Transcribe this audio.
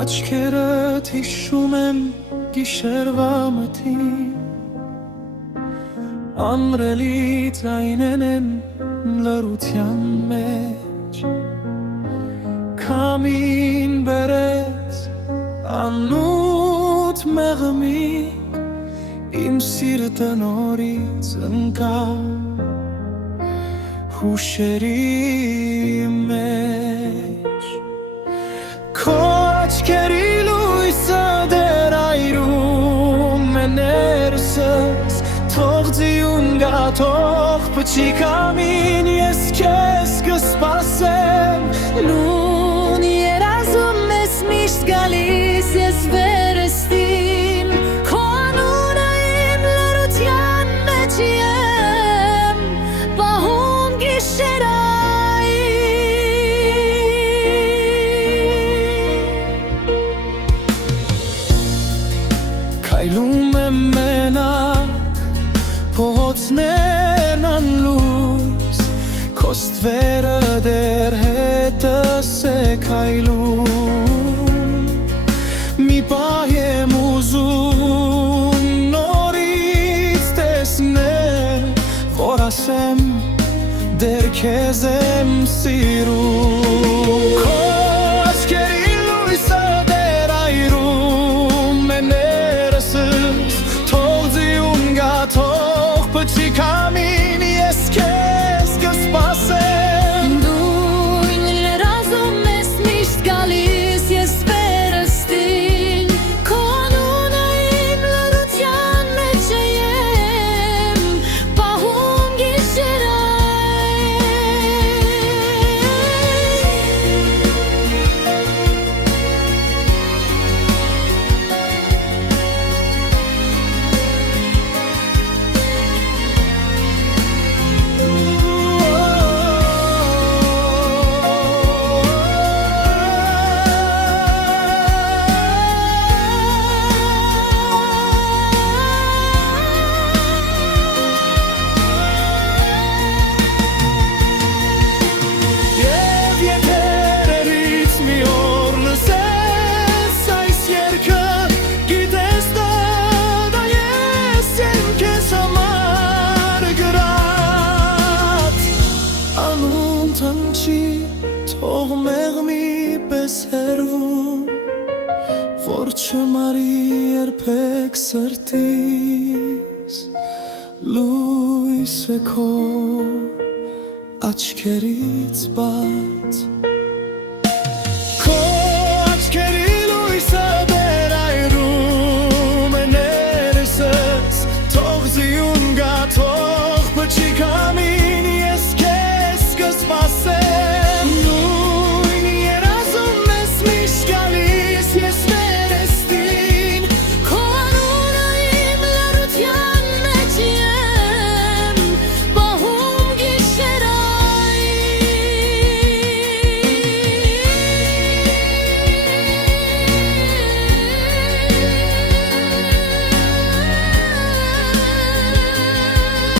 Աչքերդ հիշում եմ գիշերվա մթին, ամրելի ձայնեն են լռության մեջ, քամին բերեց անուտ մեղմիկ, իմ սիրտը նորից ընկավ հուշերի մեջ, քո աչքերի լույսը դեռ այրում է ներսս, թող ձիուն գա, թող փչի քամին, ես քեզ կսպասեմ, Նուն երազում ես միշտ գալիս, ես վերստին, քո անունը իմ լռության մեջ եմ, պահում գիշերային։ Քայլում եմ մենակ փողոցներն անլույս, քո ստվերը դեռ հետս է քայլում, մի պահ եմ ուզում նորից տեսնել, որ ասեմ դեռ քեզ եմ սիրում, քո աչքերի լույսը դեռ այրում է ներսս, թող ձիուն գա, թող փչի քամին, ես քեզ կսպասեմ, Նույն երազում ես միշտ գալիս, ես վերստին, քո անունը իմ լռության մեջ եմ, պահում Եվ եթե երևից մի օր լսես այս երգը, գիտես դա ես եմ քեզ համար գրած, անուն թնչի, թող մեղմի պես հերվում, որ չմարի երբեք սրտիս, լույս է քո աչքերից բաց,